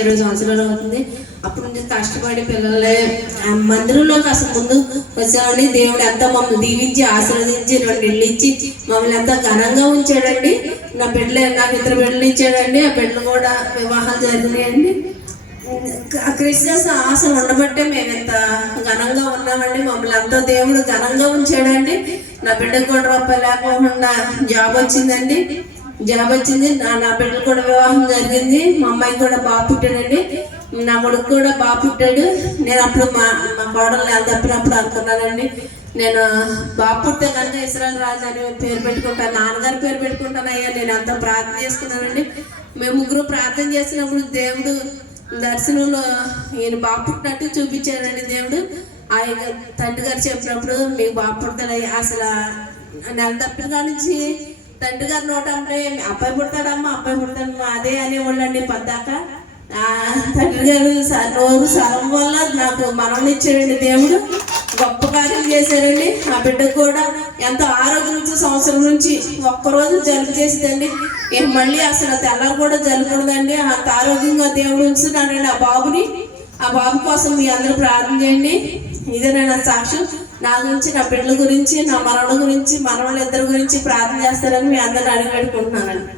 ఇరవై సంవత్సరాలు అవుతుంది అప్పుడు నుంచి కష్టపడి పిల్లలే మందిరంలోకి అసలు ముందు వచ్చామని దేవుడు ఎంత మమ్మల్ని దీవించి ఆశీర్వదించి రెండు ఇళ్ళు ఇచ్చి మమ్మల్ని ఎంత ఘనంగా ఉంచాడండి. నా బిడ్డలు నాకు ఇద్దరు బిడ్డలు ఇచ్చాడండి. ఆ బిడ్డలు కూడా వివాహాలు జరిగినాయండి. ఆ క్రిస్మస్ ఉండబట్టే మేము ఎంత ఘనంగా ఉన్నామండి. మమ్మల్ని అంతా దేవుడు ఘనంగా ఉంచాడండి. నా బిడ్డకు కూడా రూపాయి లేకుండా జాబ్ వచ్చిందండి. జాబ్ వచ్చింది. నా నా బిడ్డలు కూడా వివాహం జరిగింది. మా అమ్మాయికి కూడా బాగా పుట్టాడండి. నా కొడుకు కూడా బాగా పుట్టాడు. నేను అప్పుడు మా మా కోడలు నేను తప్పినప్పుడు అనుకున్నానండి. నేను బాగా పుట్టే కనుక ఇస్రాయల్ రాజు అని పేరు పెట్టుకుంటాను నాన్నగారు పేరు పెట్టుకుంటాను అయ్యా నేను అంత ప్రార్థన చేసుకున్నానండి. మేము ముగ్గురు ప్రార్థన చేసినప్పుడు దేవుడు దర్శనంలో ఈయన బాగా పుట్టినట్టు చూపించాడండి దేవుడు. ఆయన తండ్రి గారు చెప్పినప్పుడు మీకు బాగా పుడతాడు అసలు నెల తప్పిన కానించి తండ్రి గారు నోట అంటే అబ్బాయి పుడతాడమ్మా అబ్బాయి పుడతాడమ్మా అదే అనేవాళ్ళండి పద్దాక. తండ్రి గారు రోజు నోరు సరం వల్ల నాకు మనం ఇచ్చాడండి దేవుడు. గొప్ప కార్యం చేశారండి ఆ బిడ్డకు కూడా ఎంతో ఆరోగ్యం నుంచి సంవత్సరం నుంచి ఒక్కరోజు జలుబు చేసిందండి. ఇక మళ్ళీ అసలు తెల్లారు కూడా జరగకూడదండి అంత ఆరోగ్యంగా దేవుడు ఉంచుతున్నాడండి ఆ బాబుని. ఆ బాబు కోసం మీ అందరూ ప్రార్థన చేయండి. ఇదే నా సాక్ష్యం? నా గురించి నా బిడ్డల గురించి నా మనవల గురించి మనవళ్ళిద్దరి గురించి ప్రార్థన చేస్తారని మీ అందరూ అడిగి పెట్టుకుంటున్నానండి.